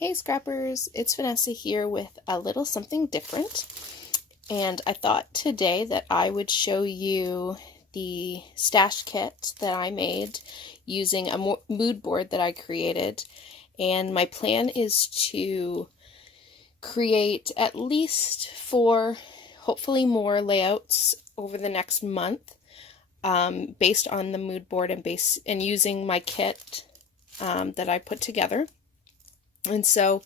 Hey Scrappers, it's Vanessa here with a little something different, and I thought today that I would show you the stash kit that I made using a mood board that I created, and my plan is to create at least 4, hopefully more layouts over the next month, based on the mood board and using my kit that I put together. And so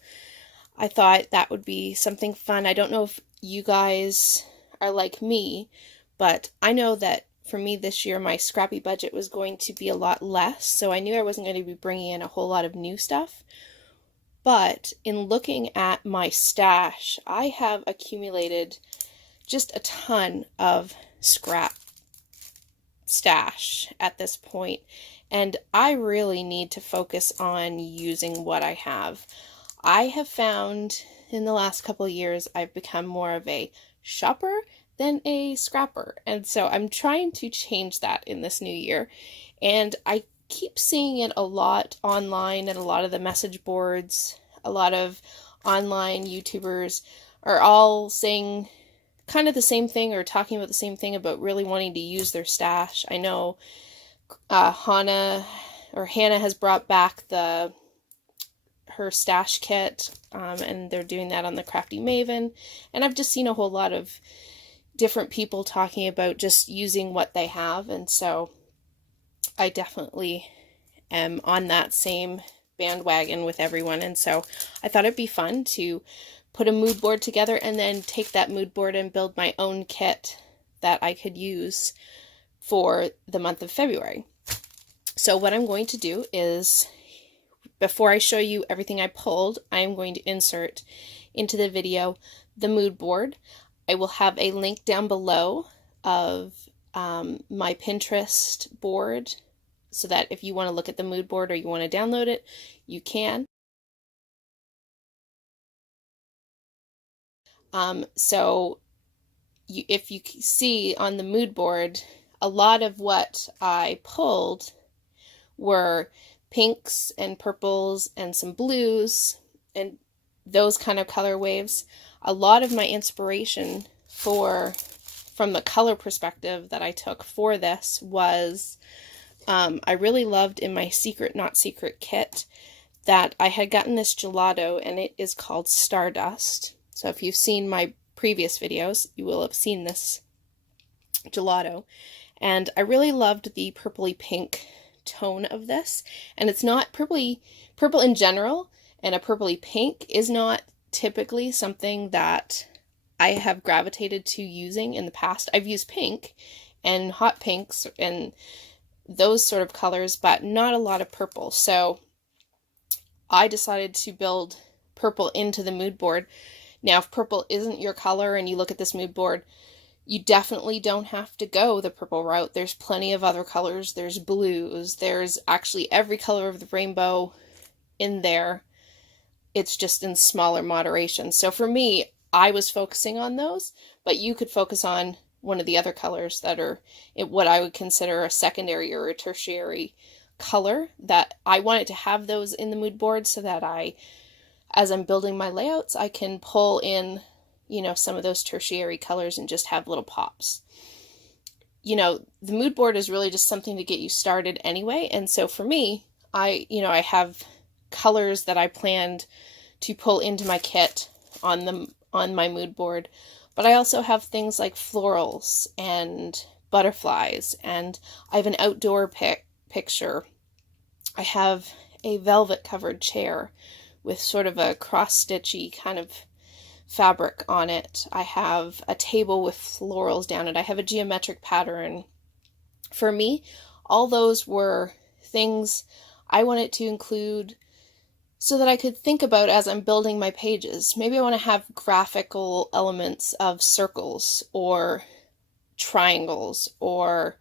I thought that would be something fun. I don't know if you guys are like me, but I know that for me this year, my scrappy budget was going to be a lot less, so I knew I wasn't going to be bringing in a whole lot of new stuff. But in looking at my stash, I have accumulated just a ton of scrap stash at this point, and I really need to focus on using what I have. I have found in the last couple of years I've become more of a shopper than a scrapper, and so I'm trying to change that in this new year. And I keep seeing it a lot online, and a lot of the message boards, a lot of online YouTubers are all saying kind of the same thing or talking about the same thing about really wanting to use their stash. I know Hannah has brought back her stash kit, and they're doing that on the Crafty Maven, and I've just seen a whole lot of different people talking about just using what they have, and so I definitely am on that same bandwagon with everyone. And so I thought it'd be fun to put a mood board together and then take that mood board and build my own kit that I could use for the month of February. So what I'm going to do is, before I show you everything I pulled, I'm going to insert into the video the mood board. I will have a link down below of my Pinterest board, so that if you want to look at the mood board or you want to download it, you can. If you see on the mood board, a lot of what I pulled were pinks and purples and some blues and those kind of color waves. A lot of my inspiration from the color perspective that I took for this was I really loved in my Secret Not Secret kit that I had gotten this gelato, and it is called Stardust. So if you've seen my previous videos, you will have seen this gelato. And I really loved the purpley pink tone of this. And it's not purple in general, and a purpley pink is not typically something that I have gravitated to using in the past. I've used pink and hot pinks and those sort of colors, but not a lot of purple. So I decided to build purple into the mood board. Now, if purple isn't your color and you look at this mood board, you definitely don't have to go the purple route. There's plenty of other colors. There's blues. There's actually every color of the rainbow in there. It's just in smaller moderation. So for me, I was focusing on those, but you could focus on one of the other colors that are what I would consider a secondary or a tertiary color. That I wanted to have those in the mood board so that as I'm building my layouts, I can pull in, some of those tertiary colors and just have little pops. The mood board is really just something to get you started anyway. And so for me, I have colors that I planned to pull into my kit on my mood board. But I also have things like florals and butterflies, and I have an outdoor picture. I have a velvet covered chair with sort of a cross-stitchy kind of fabric on it. I have a table with florals down it. I have a geometric pattern. For me, all those were things I wanted to include so that I could think about as I'm building my pages. Maybe I want to have graphical elements of circles or triangles, or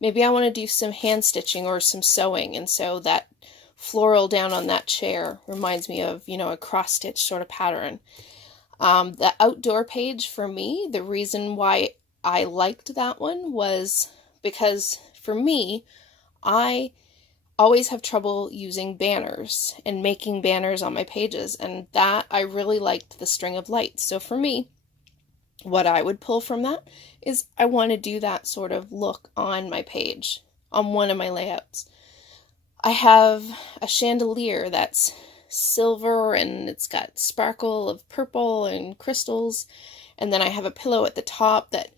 maybe I want to do some hand stitching or some sewing, and so that floral down on that chair reminds me of, a cross-stitch sort of pattern. The outdoor page, for me, the reason why I liked that one was because for me, I always have trouble using banners and making banners on my pages, and that I really liked the string of lights. So for me, what I would pull from that is I want to do that sort of look on my page, on one of my layouts. I have a chandelier that's silver and it's got sparkle of purple and crystals, and then I have a pillow at the top that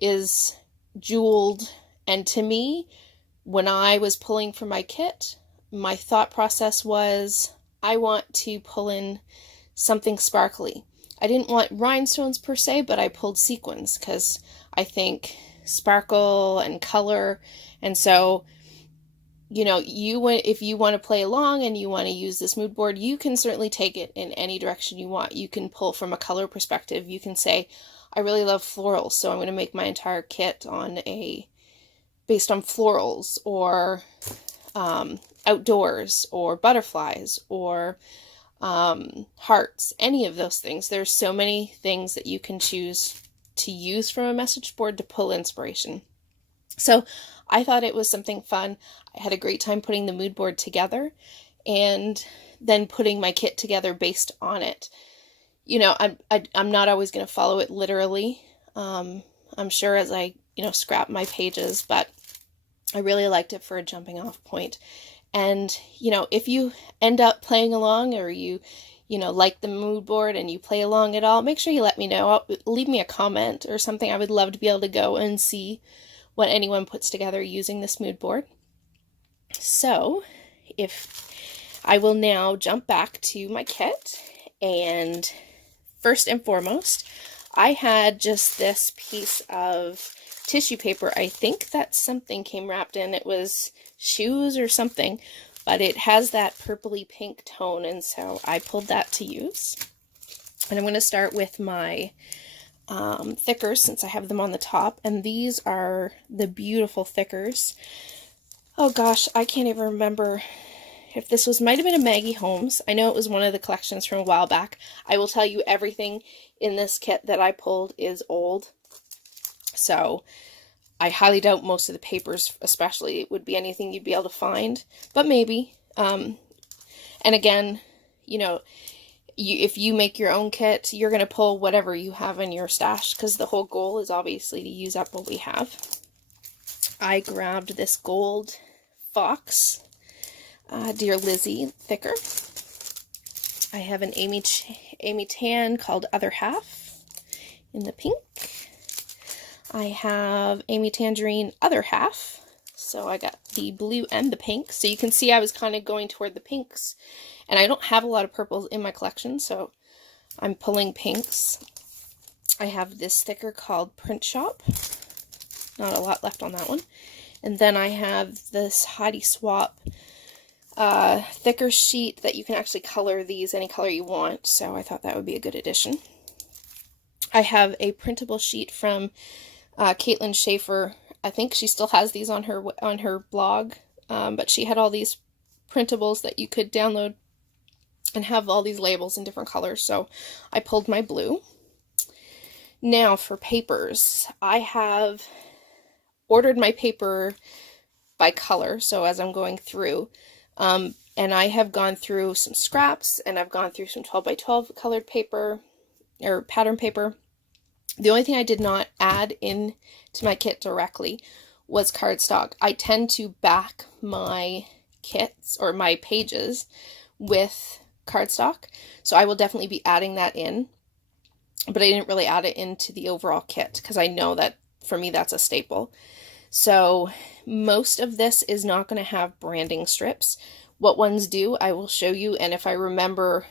is jeweled. And to me, when I was pulling from my kit, my thought process was I want to pull in something sparkly. I didn't want rhinestones per se, but I pulled sequins because I think sparkle and color. And so, you know, if you want to play along and you want to use this mood board, you can certainly take it in any direction you want. You can pull from a color perspective. You can say, I really love florals, so I'm going to make my entire kit based on florals, or outdoors, or butterflies, or hearts, any of those things. There's so many things that you can choose to use from a message board to pull inspiration. So I thought it was something fun. I had a great time putting the mood board together and then putting my kit together based on it. You know, I'm not always going to follow it literally. I'm sure as I, scrap my pages, but I really liked it for a jumping off point. And, if you end up playing along, or you like the mood board and you play along at all, make sure you let me know. Leave me a comment or something. I would love to be able to go and see what anyone puts together using this mood board. So, I will now jump back to my kit, and first and foremost, I had just this piece of tissue paper. I think that something came wrapped in. It was shoes or something, but it has that purpley pink tone, and so I pulled that to use. And I'm going to start with my thickers, since I have them on the top, and these are the beautiful thickers. Oh gosh, I can't even remember if this might have been a Maggie Holmes. I know it was one of the collections from a while back. I will tell you, everything in this kit that I pulled is old, so I highly doubt most of the papers, especially, would be anything you'd be able to find, but maybe. And again, if you make your own kit, you're going to pull whatever you have in your stash, because the whole goal is obviously to use up what we have. I grabbed this gold fox Dear Lizzie thicker. I have an Amy Tan called Other Half in the pink. I have Amy Tangerine Other Half. So I got the blue and the pink. So you can see I was kind of going toward the pinks. And I don't have a lot of purples in my collection, so I'm pulling pinks. I have this thicker called Print Shop. Not a lot left on that one. And then I have this Heidi Swapp thicker sheet that you can actually color these any color you want, so I thought that would be a good addition. I have a printable sheet from Caitlin Schaefer. I think she still has these on her blog, but she had all these printables that you could download and have all these labels in different colors, so I pulled my blue. Now for papers, I have ordered my paper by color, so as I'm going through, and I have gone through some scraps, and I've gone through some 12 by 12 colored paper, or pattern paper. The only thing I did not add in to my kit directly was cardstock. I tend to back my kits, or my pages, with cardstock, so I will definitely be adding that in, but I didn't really add it into the overall kit, because I know that for me that's a staple. So most of this is not going to have branding strips. What ones do, I will show you, and if I remember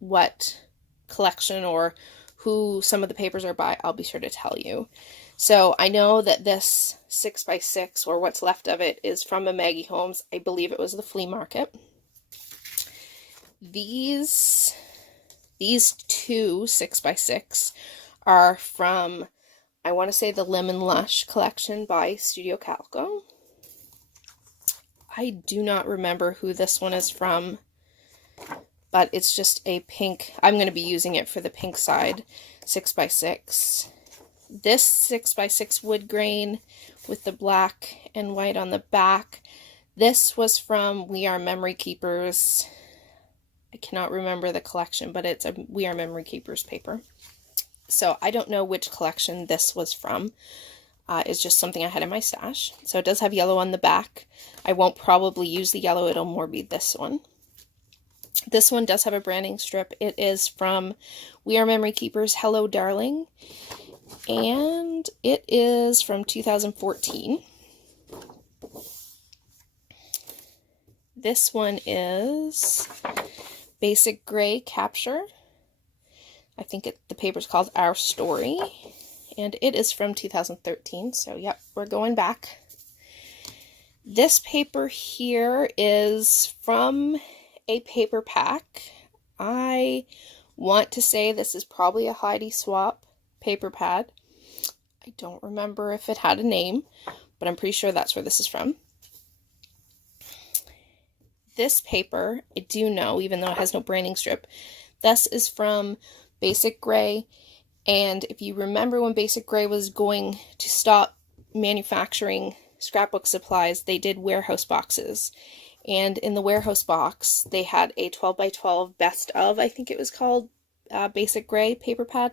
what collection or who some of the papers are by, I'll be sure to tell you. So I know that this 6x6, or what's left of it, is from a Maggie Holmes. I believe it was the flea market. These two 6x6 are from, I want to say, the Lemon Lush collection by Studio Calco. I do not remember who this one is from, but it's just a pink. I'm going to be using it for the pink side 6x6. This 6x6 wood grain with the black and white on the back, This was from We Are Memory Keepers. I cannot remember the collection, but it's a We Are Memory Keepers paper. So I don't know which collection this was from. It's just something I had in my stash. So it does have yellow on the back. I won't probably use the yellow. It'll more be this one. This one does have a branding strip. It is from We Are Memory Keepers, Hello Darling. And it is from 2014. This one is Basic Gray Capture. I think the paper's called Our Story. And it is from 2013. So, yep, we're going back. This paper here is from a paper pack. I want to say this is probably a Heidi Swapp paper pad. I don't remember if it had a name, but I'm pretty sure that's where this is from. This paper, I do know, even though it has no branding strip, this is from Basic Gray. And if you remember when Basic Gray was going to stop manufacturing scrapbook supplies, they did warehouse boxes. And in the warehouse box, they had a 12 by 12 best of, I think it was called, Basic Gray paper pad.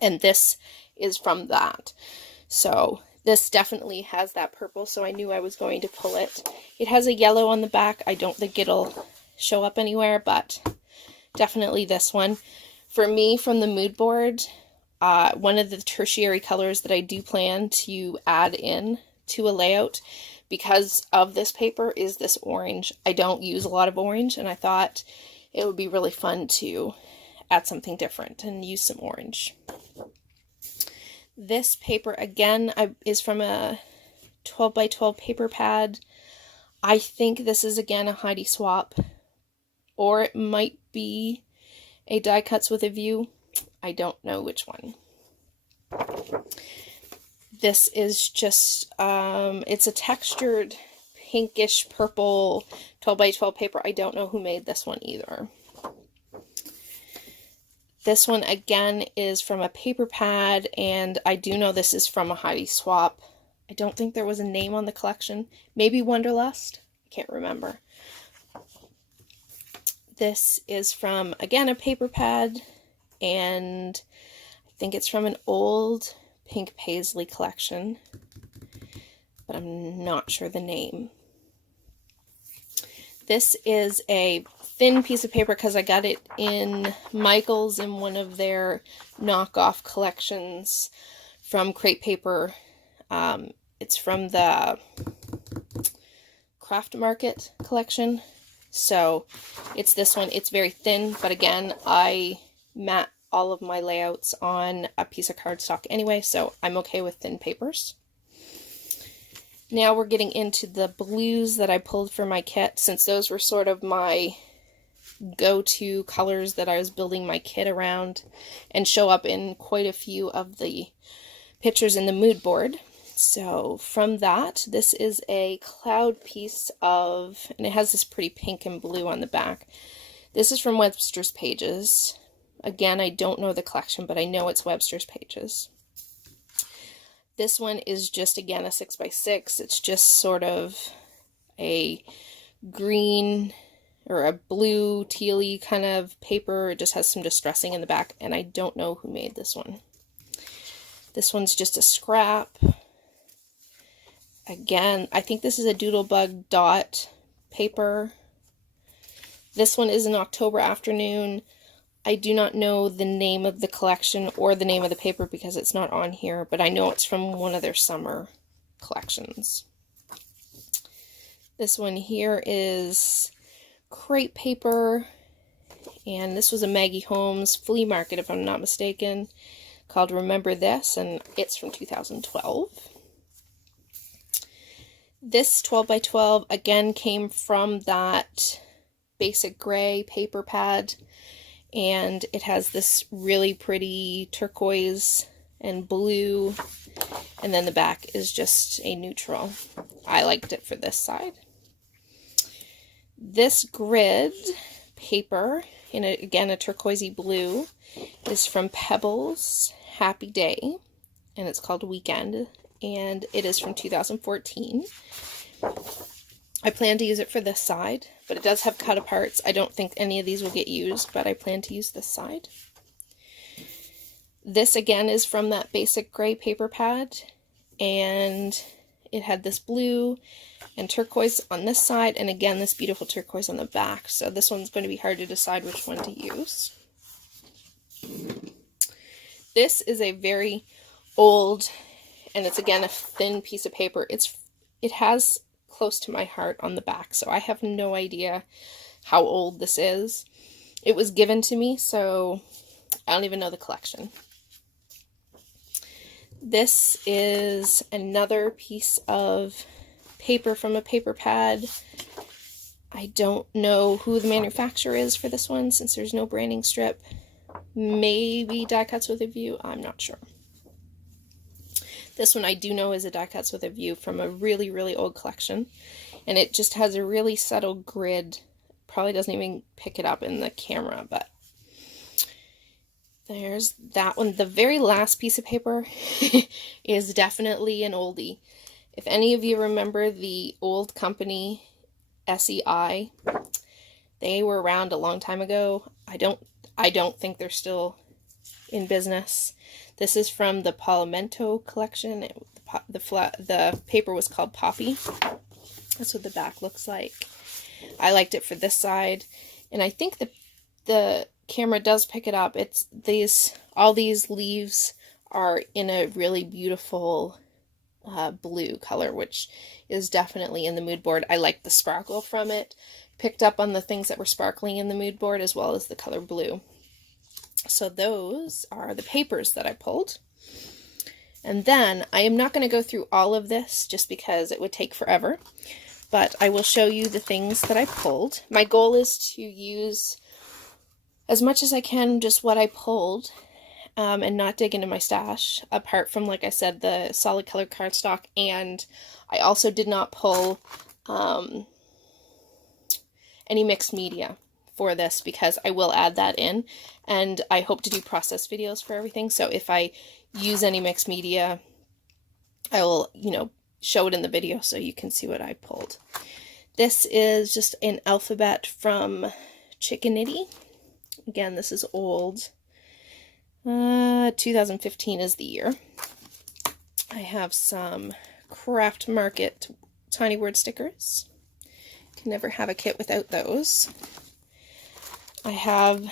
And this is from that. So this definitely has that purple, so I knew I was going to pull it. It has a yellow on the back. I don't think it'll show up anywhere, but definitely this one. For me, from the mood board, one of the tertiary colors that I do plan to add in to a layout because of this paper is this orange. I don't use a lot of orange, and I thought it would be really fun to add something different and use some orange. This paper, again, is from a 12 by 12 paper pad. I think this is, again, a Heidi Swapp, or it might be a Die Cuts with a View. I don't know which one. This is just, it's a textured pinkish purple 12 by 12 paper. I don't know who made this one either. This one, again, is from a paper pad, and I do know this is from a Heidi Swapp. I don't think there was a name on the collection. Maybe Wonderlust? I can't remember. This is from, again, a paper pad, and I think it's from an old Pink Paisley collection, but I'm not sure the name. This is a thin piece of paper because I got it in Michaels in one of their knockoff collections from Crate Paper. It's from the Craft Market collection. So it's this one. It's very thin, but again, I mat all of my layouts on a piece of cardstock anyway, so I'm okay with thin papers. Now we're getting into the blues that I pulled for my kit, since those were sort of my go-to colors that I was building my kit around and show up in quite a few of the pictures in the mood board. So from that, this is a cloud piece of, and it has this pretty pink and blue on the back. This is from Webster's Pages. Again, I don't know the collection, but I know it's Webster's Pages. This one is just, again, a 6x6. It's just sort of a green or a blue tealy kind of paper. It just has some distressing in the back, and I don't know who made this one. This one's just a scrap. Again, I think this is a Doodlebug dot paper. This one is an October Afternoon. I do not know the name of the collection or the name of the paper because it's not on here, but I know it's from one of their summer collections. This one here is Crate Paper, and this was a Maggie Holmes flea market, if I'm not mistaken, called Remember This, and it's from 2012. This 12 by 12 again came from that Basic Gray paper pad, and it has this really pretty turquoise and blue, and then the back is just a neutral. I liked it for this side. This grid paper, in again a turquoisey blue, is from Pebbles Happy Day, and it's called Weekend, and it is from 2014. I plan to use it for this side, but it does have cut aparts. I don't think any of these will get used, but I plan to use this side. This again is from that basic gray paper pad, and it had this blue and turquoise on this side, and again this beautiful turquoise on the back. So this one's going to be hard to decide which one to use. This is a very old, and it's again a thin piece of paper. It has close to my heart on the back, so I have no idea how old this is. It was given to me, so I don't even know the collection. This is another piece of paper from a paper pad. I don't know who the manufacturer is for this one since there's no branding strip. Maybe Die Cuts with a View, I'm not sure. This one I do know is a Die Cuts with a View from a really, really old collection. And it just has a really subtle grid. Probably doesn't even pick it up in the camera, but there's that one. The very last piece of paper is definitely an oldie. If any of you remember the old company, SEI, they were around a long time ago. I don't think they're still in business. This is from the Palmento collection. The paper was called Poppy. That's what the back looks like. I liked it for this side, and I think the camera does pick it up. It's all these leaves are in a really beautiful blue color, which is definitely in the mood board. I like the sparkle from it. Picked up on the things that were sparkling in the mood board as well as the color blue. So those are the papers that I pulled. And then I am not going to go through all of this just because it would take forever, but I will show you the things that I pulled. My goal is to use as much as I can just what I pulled and not dig into my stash, apart from, like I said, the solid color cardstock. And I also did not pull any mixed media for this because I will add that in, and I hope to do process videos for everything. So if I use any mixed media, I will, show it in the video so you can see what I pulled. This is just an alphabet from Chickanity. Again, this is old. 2015 is the year. I have some Craft Market Tiny Word stickers. Can never have a kit without those. I have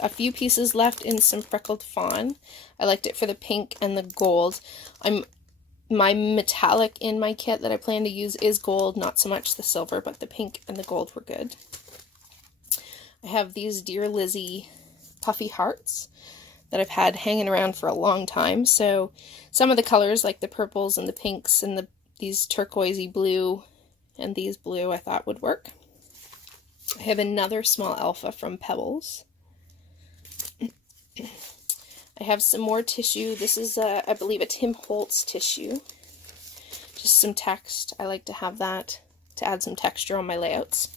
a few pieces left in some Freckled Fawn. I liked it for the pink and the gold. My metallic in my kit that I plan to use is gold, not so much the silver, but the pink and the gold were good. I have these Dear Lizzie puffy hearts that I've had hanging around for a long time. So some of the colors, like the purples and the pinks and these turquoisey blue and these blue, I thought would work. I have another small alpha from Pebbles. I have some more tissue. This is, I believe, a Tim Holtz tissue. Just some text. I like to have that to add some texture on my layouts.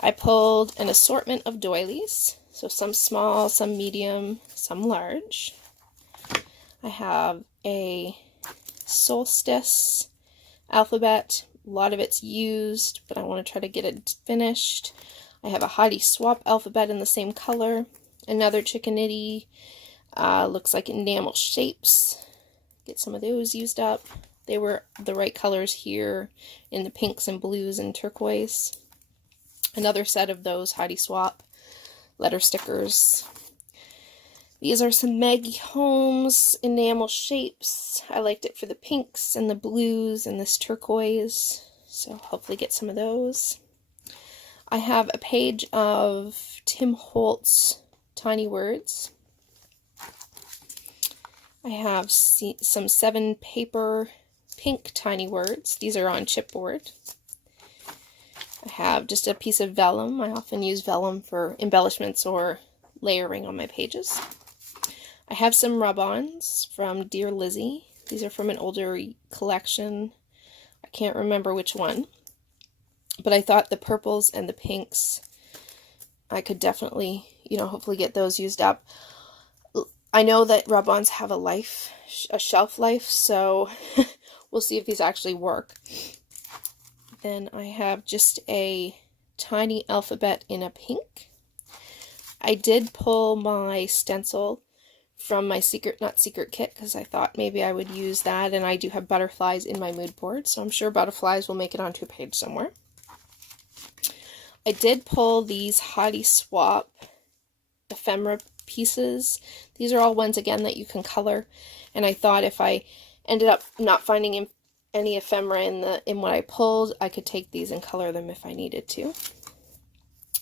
I pulled an assortment of doilies. So some small, some medium, some large. I have a Solstice alphabet. A lot of it's used, but I want to try to get it finished. I have a Heidi Swapp alphabet in the same color. Another Chickanity. Looks like enamel shapes. Get some of those used up. They were the right colors here in the pinks and blues and turquoise. Another set of those Heidi Swapp letter stickers. These are some Maggie Holmes enamel shapes. I liked it for the pinks and the blues and this turquoise, so hopefully get some of those. I have a page of Tim Holtz Tiny Words. I have some 7 paper pink Tiny Words. These are on chipboard. I have just a piece of vellum. I often use vellum for embellishments or layering on my pages. I have some rub-ons from Dear Lizzie. These are from an older collection. I can't remember which one. But I thought the purples and the pinks, I could definitely, hopefully get those used up. I know that rub-ons have a shelf life, so we'll see if these actually work. Then I have just a tiny alphabet in a pink. I did pull my stencil from my Secret Not Secret kit because I thought maybe I would use that, and I do have butterflies in my mood board, so I'm sure butterflies will make it onto a page somewhere. I did pull these Heidi Swapp ephemera pieces. These are all ones, again, that you can color, and I thought if I ended up not finding any ephemera in what I pulled, I could take these and color them if I needed to.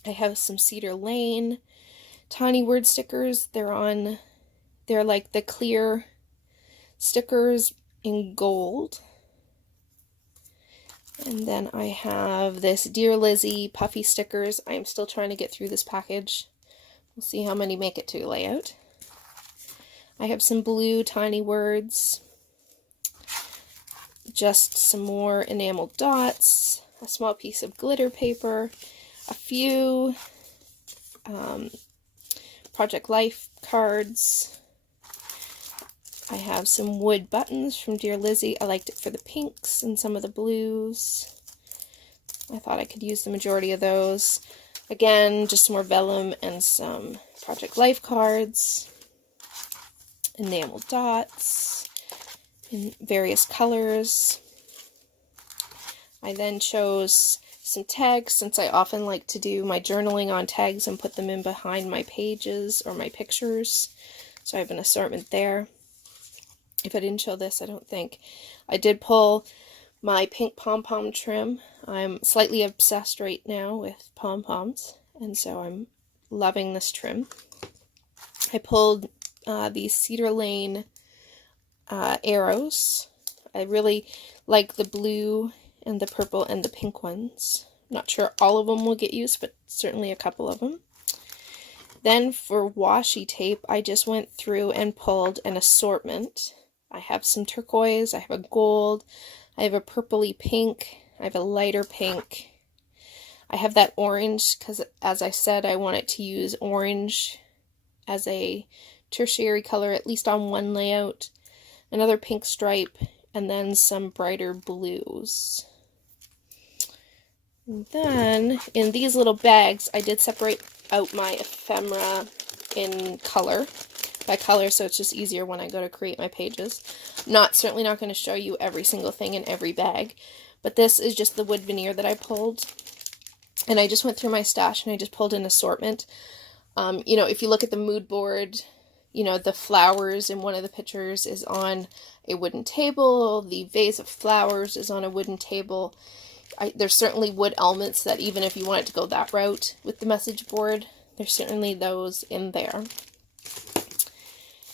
I have some Cedar Lane tiny word stickers. They're like the clear stickers in gold. And then I have this Dear Lizzie puffy stickers. I'm still trying to get through this package. We'll see how many make it to layout. I have some blue tiny words. Just some more enamel dots. A small piece of glitter paper. A few Project Life cards. I have some wood buttons from Dear Lizzie. I liked it for the pinks and some of the blues. I thought I could use the majority of those. Again, just some more vellum and some Project Life cards. Enamel dots in various colors. I then chose some tags, since I often like to do my journaling on tags and put them in behind my pages or my pictures. So I have an assortment there. If I didn't show this, I don't think. I did pull my pink pom-pom trim. I'm slightly obsessed right now with pom-poms, and so I'm loving this trim. I pulled these Cedar Lane arrows. I really like the blue and the purple and the pink ones. Not sure all of them will get used, but certainly a couple of them. Then for washi tape, I just went through and pulled an assortment. I have some turquoise, I have a gold, I have a purpley pink, I have a lighter pink. I have that orange because, as I said, I wanted to use orange as a tertiary color, at least on one layout. Another pink stripe, and then some brighter blues. And then, in these little bags, I did separate out my ephemera in color. By color, so it's just easier when I go to create my pages. Certainly not going to show you every single thing in every bag, but this is just the wood veneer that I pulled. And I just went through my stash and I just pulled an assortment. You know, if you look at the mood board, you know, the flowers in one of the pictures is on a wooden table. The vase of flowers is on a wooden table. There's certainly wood elements that, even if you wanted to go that route with the message board, there's certainly those in there.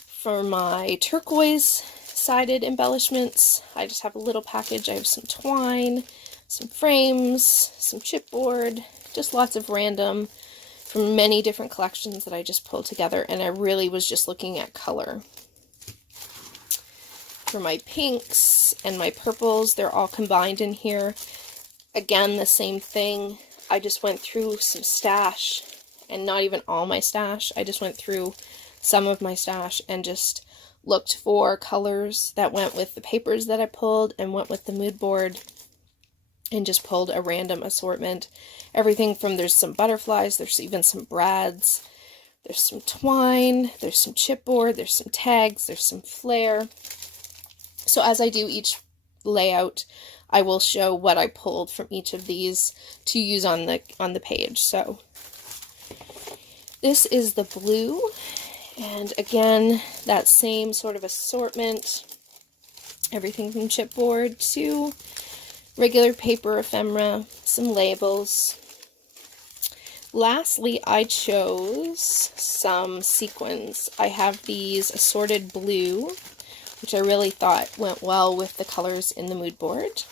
For my turquoise-sided embellishments, I just have a little package. I have some twine, some frames, some chipboard, just lots of random from many different collections that I just pulled together, and I really was just looking at color. For my pinks and my purples, they're all combined in here. Again, the same thing. I just went through some stash, and not even all my stash. I just went through some of my stash and just looked for colors that went with the papers that I pulled and went with the mood board, and just pulled a random assortment. Everything from, there's some butterflies, there's even some brads, there's some twine, there's some chipboard, there's some tags, there's some flair. So as I do each layout, I will show what I pulled from each of these to use on the page. So this is the blue. And again, that same sort of assortment, everything from chipboard to regular paper ephemera, some labels. Lastly, I chose some sequins. I have these assorted blue, which I really thought went well with the colors in the mood board.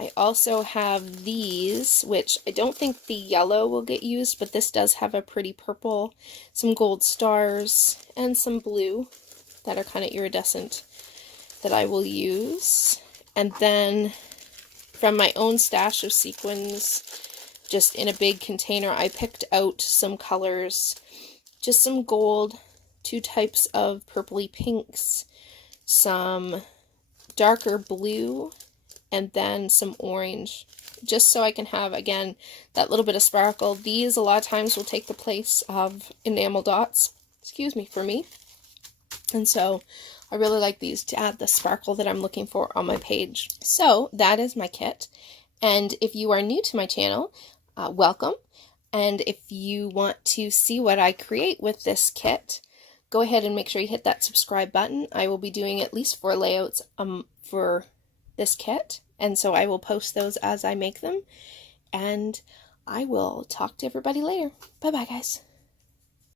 I also have these, which I don't think the yellow will get used, but this does have a pretty purple, some gold stars, and some blue that are kind of iridescent that I will use. And then from my own stash of sequins, just in a big container, I picked out some colors, just some gold, two types of purpley pinks, some darker blue, and then some orange, just so I can have, again, that little bit of sparkle. These a lot of times will take the place of enamel dots, excuse me, for me. And so I really like these to add the sparkle that I'm looking for on my page. So that is my kit. And if you are new to my channel, welcome. And if you want to see what I create with this kit, go ahead and make sure you hit that subscribe button. I will be doing at least 4 layouts for this kit, and so I will post those as I make them, and I will talk to everybody later. Bye bye, guys.